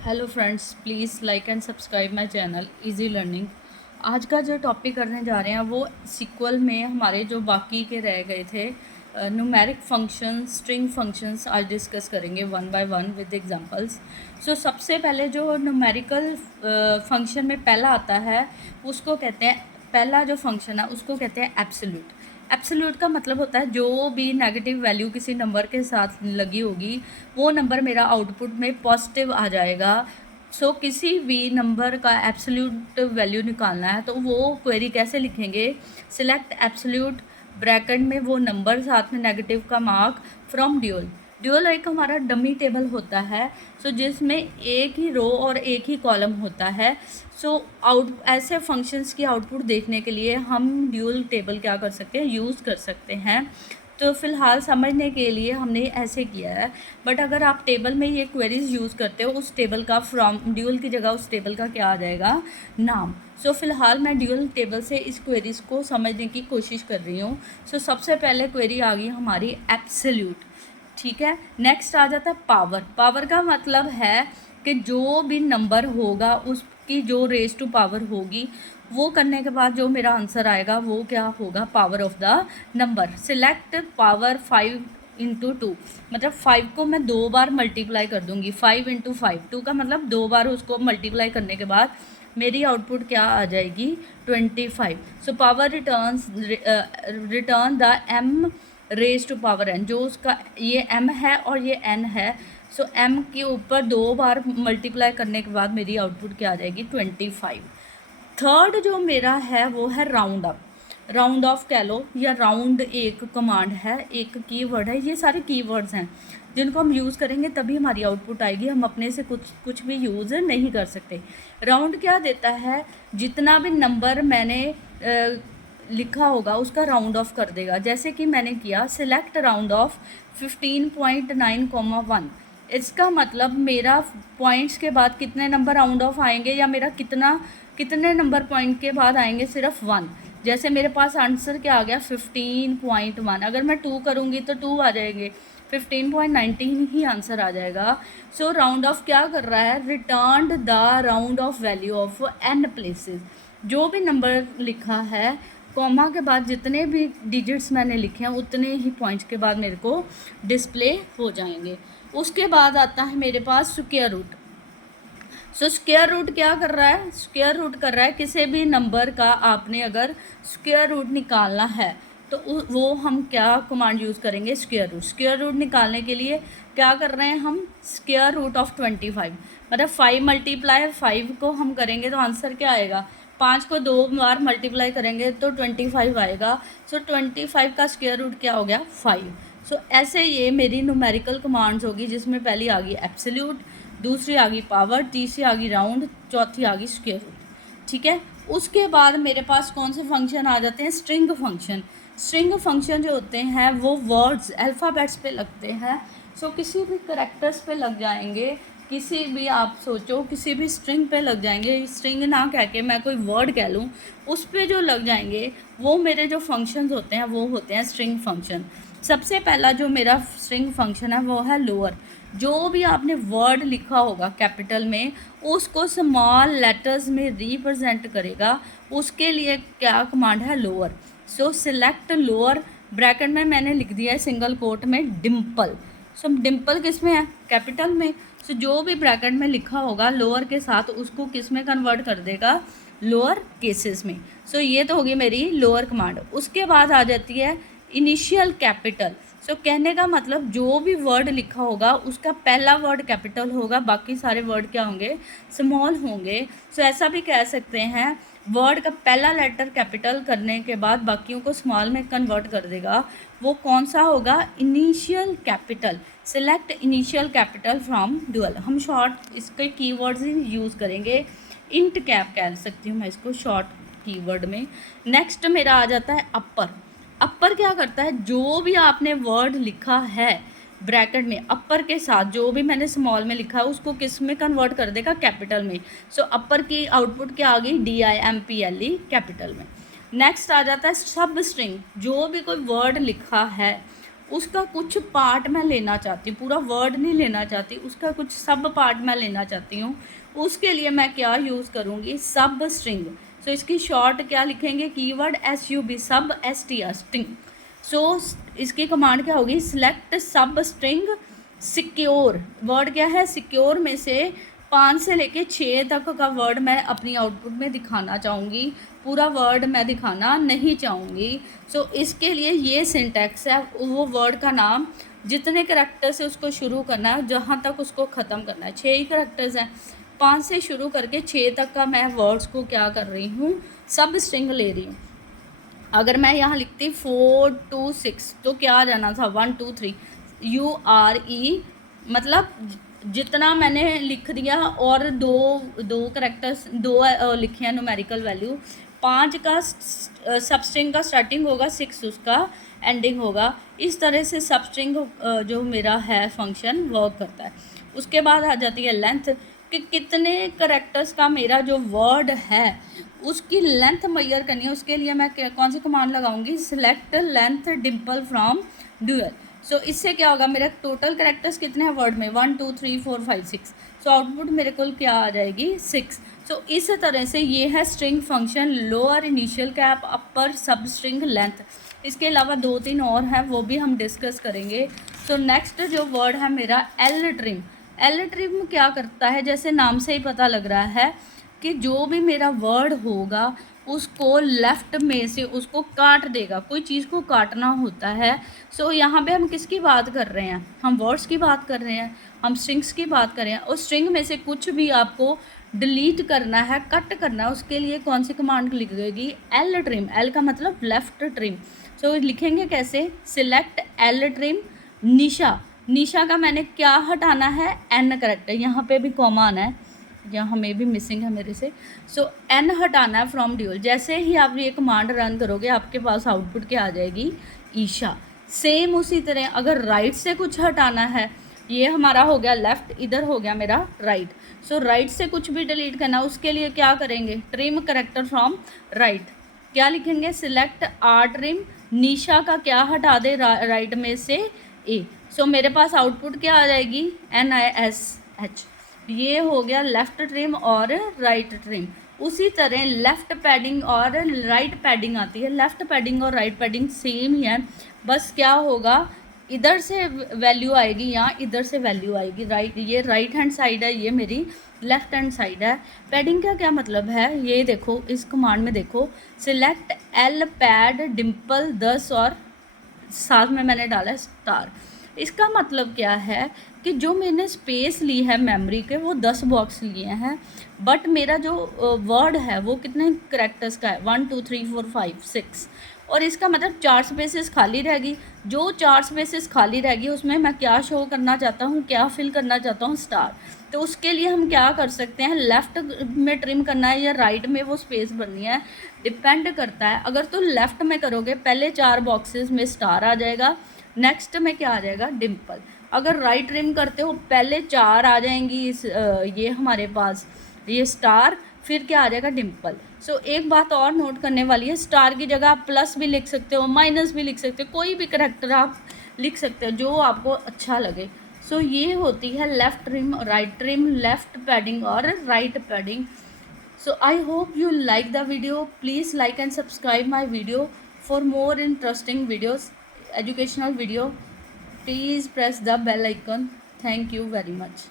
Hello friends, please like and subscribe my channel easy learning. आज का जो topic करने जा रहे हैं वो सीक्वल में हमारे जो बाकी के रह गए थे न्यूमेरिक फंक्शंस, स्ट्रिंग फंक्शंस आज डिस्कस करेंगे one by one with examples. सबसे पहले जो न्यूमेरिकल फंक्शन में पहला आता है उसको कहते हैं, पहला जो फंक्शन है उसको कहते हैं एब्सोल्यूट। एब्सोल्यूट का मतलब होता है जो भी नेगेटिव वैल्यू किसी नंबर के साथ लगी होगी वो नंबर मेरा आउटपुट में पॉजिटिव आ जाएगा। किसी भी नंबर का एब्सोल्यूट वैल्यू निकालना है तो वो क्वेरी कैसे लिखेंगे? सिलेक्ट एब्सोल्यूट, ब्रैकेट में वो नंबर साथ में नेगेटिव का मार्क फ्रॉम ड्यूल। ड्यूल एक हमारा डमी टेबल होता है जिसमें एक ही रो और एक ही कॉलम होता है। ऐसे फंक्शंस की आउटपुट देखने के लिए हम ड्यूल टेबल क्या कर सकते हैं, यूज़ कर सकते हैं। तो फ़िलहाल समझने के लिए हमने ऐसे किया है, बट अगर आप टेबल में ये क्वेरीज यूज़ करते हो उस टेबल का फ्रॉम ड्यूल की जगह उस टेबल का क्या आ जाएगा? नाम। फ़िलहाल मैं ड्यूल टेबल से इस क्वेरीज को समझने की कोशिश कर रही हूँ। सबसे पहले क्वेरी आ गई हमारी एब्सोल्यूट, ठीक है। नेक्स्ट आ जाता है पावर। पावर का मतलब है कि जो भी नंबर होगा उसकी जो रेज टू पावर होगी वो करने के बाद जो मेरा आंसर आएगा वो क्या होगा? Power of the number. Select power 5 × 2, मतलब 5 को मैं 2 बार मल्टीप्लाई कर दूंगी। 5 × 5, 2 का मतलब 2 बार उसको मल्टीप्लाई करने के बाद मेरी आउटपुट क्या आ जाएगी? 25। Power return the m raise to power n। जो उसका ये m है और ये n है, m के ऊपर 2 बार मल्टीप्लाई करने के बाद मेरी आउटपुट क्या आ जाएगी? 25। थर्ड जो मेरा है वो है राउंड अप। राउंड ऑफ कह लो या राउंड एक कमांड है, एक कीवर्ड है। ये सारे कीवर्ड्स हैं जिनको हम यूज़ करेंगे तभी हमारी आउटपुट आएगी। हम अपने से कुछ भी यूज़ नहीं कर सकते। राउंड क्या देता है? जितना भी नंबर मैंने लिखा होगा उसका राउंड ऑफ कर देगा। जैसे कि मैंने किया सिलेक्ट राउंड ऑफ 15.9, इसका मतलब मेरा पॉइंट्स के बाद कितने नंबर राउंड ऑफ आएंगे या मेरा कितने नंबर पॉइंट के बाद आएंगे? सिर्फ 1। जैसे मेरे पास आंसर क्या आ गया? 15.1। अगर मैं 2 करूँगी तो 2 आ जाएंगे, 15.19 ही आंसर आ जाएगा। राउंड ऑफ क्या कर रहा है? Return the round of value of n places. जो भी नंबर लिखा है कॉमा के बाद जितने भी डिजिट्स मैंने लिखे हैं उतने ही पॉइंट्स के बाद मेरे को डिस्प्ले हो जाएंगे। उसके बाद आता है मेरे पास स्क्वायर रूट। स्क्वायर रूट क्या कर रहा है? स्क्वायर रूट कर रहा है किसी भी नंबर का आपने अगर स्क्वायर रूट निकालना है तो वो हम क्या कमांड यूज़ करेंगे? Square root. स्क्वायर रूट निकालने के लिए क्या कर रहे हैं हम? स्क्वायर रूट ऑफ 25, मतलब 5 × 5 को हम करेंगे तो आंसर क्या आएगा? 5 को 2 बार मल्टीप्लाई करेंगे तो 25 आएगा। 25 का स्क्वायर रूट क्या हो गया? 5। ऐसे ये मेरी न्यूमेरिकल कमांड्स होगी जिसमें पहली आ गई एब्सोल्यूट, दूसरी आ गई पावर, तीसरी आ गई राउंड, चौथी आ गई स्क्वायर रूट, ठीक है। उसके बाद मेरे पास कौन से फंक्शन आ जाते हैं? String function. स्ट्रिंग फंक्शन जो होते हैं वो वर्ड्स अल्फ़ाबेट्स पे लगते हैं। किसी भी करेक्टर्स पे लग जाएंगे, किसी भी आप सोचो किसी भी स्ट्रिंग पे लग जाएंगे। स्ट्रिंग ना कह के मैं कोई वर्ड कह लूँ, उस पे जो लग जाएंगे वो मेरे जो फंक्शंस होते हैं वो होते हैं स्ट्रिंग फंक्शन। सबसे पहला जो मेरा स्ट्रिंग फंक्शन है वो है लोअर। जो भी आपने वर्ड लिखा होगा कैपिटल में उसको स्मॉल लेटर्स में रिप्रेजेंट करेगा, उसके लिए क्या कमांड है? लोअर। सिलेक्ट लोअर, ब्रैकेट में मैंने लिख दिया है सिंगल कोट में डिम्पल। डिम्पल किस में है? कैपिटल में। जो भी ब्रैकेट में लिखा होगा लोअर के साथ उसको किस में कन्वर्ट कर देगा? लोअर केसेस में। ये तो होगी मेरी लोअर कमांड। उसके बाद आ जाती है इनिशियल कैपिटल। कहने का मतलब जो भी वर्ड लिखा होगा उसका पहला वर्ड कैपिटल होगा, बाकी सारे वर्ड क्या होंगे? स्मॉल होंगे। ऐसा भी कह सकते हैं वर्ड का पहला लेटर कैपिटल करने के बाद बाकियों को स्मॉल में कन्वर्ट कर देगा। वो कौन सा होगा? Initial capital. Select initial capital from dual. हम शॉर्ट इसके कीवर्ड्स ही यूज़ करेंगे। इंट कैप कह सकती हूँ मैं इसको शॉर्ट कीवर्ड में। नेक्स्ट मेरा आ जाता है अपर। अपर क्या करता है? जो भी आपने वर्ड लिखा है ब्रैकेट में अपर के साथ जो भी मैंने स्मॉल में लिखा है उसको किस में कन्वर्ट कर देगा? कैपिटल में। अपर की आउटपुट क्या आ गई? DIMPLE, कैपिटल में। नेक्स्ट आ जाता है सब स्ट्रिंग। जो भी कोई वर्ड लिखा है उसका कुछ पार्ट मैं लेना चाहती हूँ, पूरा वर्ड नहीं लेना चाहती, उसका कुछ सब पार्ट मैं लेना चाहती हूँ। उसके लिए मैं क्या यूज़ करूँगी, सब स्ट्रिंग। सो इसकी शॉर्ट क्या लिखेंगे, कीवर्ड SUB, सब STR स्ट्रिंग। सो इसकी कमांड क्या होगी, सिलेक्ट सब स्ट्रिंग सिक्योर। वर्ड क्या है, सिक्योर में से 5 से लेके 6 तक का वर्ड मैं अपनी आउटपुट में दिखाना चाहूँगी, पूरा वर्ड मैं दिखाना नहीं चाहूँगी। सो इसके लिए ये सिंटैक्स है, वो वर्ड का नाम जितने करैक्टर से उसको शुरू करना है, जहाँ तक उसको ख़त्म करना है। 6 ही करैक्टर्स हैं, 5 से शुरू करके 6 तक का मैं वर्ड्स को क्या कर रही हूँ, सब स्ट्रिंग ले रही हूँ। अगर मैं यहाँ लिखती 4 2 6 तो क्या आ जाना था, 1 2 3 URE, मतलब जितना मैंने लिख दिया, और दो करेक्टर्स लिखे हैं न्यूमेरिकल वैल्यू। 5 का सब स्ट्रिंग का स्टार्टिंग होगा, 6 उसका एंडिंग होगा। इस तरह से सब स्ट्रिंग जो मेरा है फंक्शन वर्क करता है। उसके बाद आ जाती है लेंथ, कि कितने करेक्टर्स का मेरा जो वर्ड है उसकी लेंथ मेजर करनी है। उसके लिए मैं कौन सी कमांड लगाऊंगी, select length Dimple from dual. So इससे क्या होगा, मेरे टोटल करेक्टर्स कितने हैं वर्ड में, 1 2 3 4 5 6। सो आउटपुट मेरे को क्या आ जाएगी, 6। सो इस तरह से ये है string function, lower initial cap, upper substring length. इसके अलावा 2-3 और हैं, वो भी हम डिस्कस करेंगे। सो नेक्स्ट जो वर्ड है मेरा एल ट्रिम। एल ट्रिम क्या करता है, जैसे नाम से ही पता लग रहा है कि जो भी मेरा वर्ड होगा उसको लेफ़्ट में से उसको काट देगा, कोई चीज़ को काटना होता है। सो यहाँ पे हम किसकी बात कर रहे हैं, हम वर्ड्स की बात कर रहे हैं, हम स्ट्रिंग्स की बात कर रहे हैं। और स्ट्रिंग में से कुछ भी आपको डिलीट करना है, कट करना है, उसके लिए कौन सी कमांड लिखेगी, एल ट्रिम। एल का मतलब लेफ़्ट ट्रिम। सो लिखेंगे कैसे, सिलेक्ट एल ट्रिम निशा। निशा का मैंने क्या हटाना है, एन करेक्टर, यहाँ पे भी कॉमा आना है, यहाँ में भी मिसिंग है मेरे से। सो एन हटाना है फ्रॉम ड्यूल। जैसे ही आप ये कमांड रन करोगे आपके पास आउटपुट क्या आ जाएगी, ईशा। सेम उसी तरह अगर राइट से कुछ हटाना है, ये हमारा हो गया लेफ़्ट, इधर हो गया मेरा राइट। सो राइट से कुछ भी डिलीट करना, उसके लिए क्या करेंगे, ट्रिम करेक्टर फ्रॉम राइट। क्या लिखेंगे, सिलेक्ट आर ट्रिम, निशा का क्या हटा दे, राइट में से ए। सो मेरे पास आउटपुट क्या आ जाएगी, NISH। ये हो गया लेफ़्ट ट्रिम और राइट ट्रिम। उसी तरह लेफ़्ट पैडिंग और राइट पैडिंग आती है। लेफ़्ट पैडिंग और राइट पैडिंग सेम ही है, बस क्या होगा, इधर से वैल्यू आएगी, यहाँ इधर से वैल्यू आएगी। राइट, ये राइट हैंड साइड है, ये मेरी लेफ़्ट हैंड साइड है। पैडिंग का क्या मतलब है, ये देखो इस कमांड में देखो, सिलेक्ट एल पैड डिम्पल 10 और साथ में मैंने डाला स्टार। इसका मतलब क्या है कि जो मैंने स्पेस ली है मेमोरी के, वो 10 बॉक्स लिए हैं, बट मेरा जो वर्ड है वो कितने करेक्टर्स का है, 1 2 3 4 5 6। और इसका मतलब 4 स्पेसेस खाली रहेगी। जो 4 स्पेसेस खाली रहेगी उसमें मैं क्या शो करना चाहता हूँ, क्या फिल करना चाहता हूँ, स्टार। तो उसके लिए हम क्या कर सकते हैं, लेफ़्ट में ट्रिम करना है या राइट में वो स्पेस बननी है, डिपेंड करता है। अगर तो लेफ़्ट में करोगे, पहले 4 बॉक्सेस में स्टार आ जाएगा, नेक्स्ट में क्या आ जाएगा, डिम्पल। अगर राइट ट्रिम करते हो, पहले 4 आ जाएंगी ये हमारे पास, ये स्टार, फिर क्या आ जाएगा, डिम्पल। सो एक बात और नोट करने वाली है, स्टार की जगह आप प्लस भी लिख सकते हो, माइनस भी लिख सकते हो, कोई भी करेक्टर आप लिख सकते हो जो आपको अच्छा लगे। सो ये होती है left trim, right trim, left padding और right padding. So I hope you like the video. Please like and subscribe my video for more interesting videos, educational video. Please press the bell icon. Thank you very much.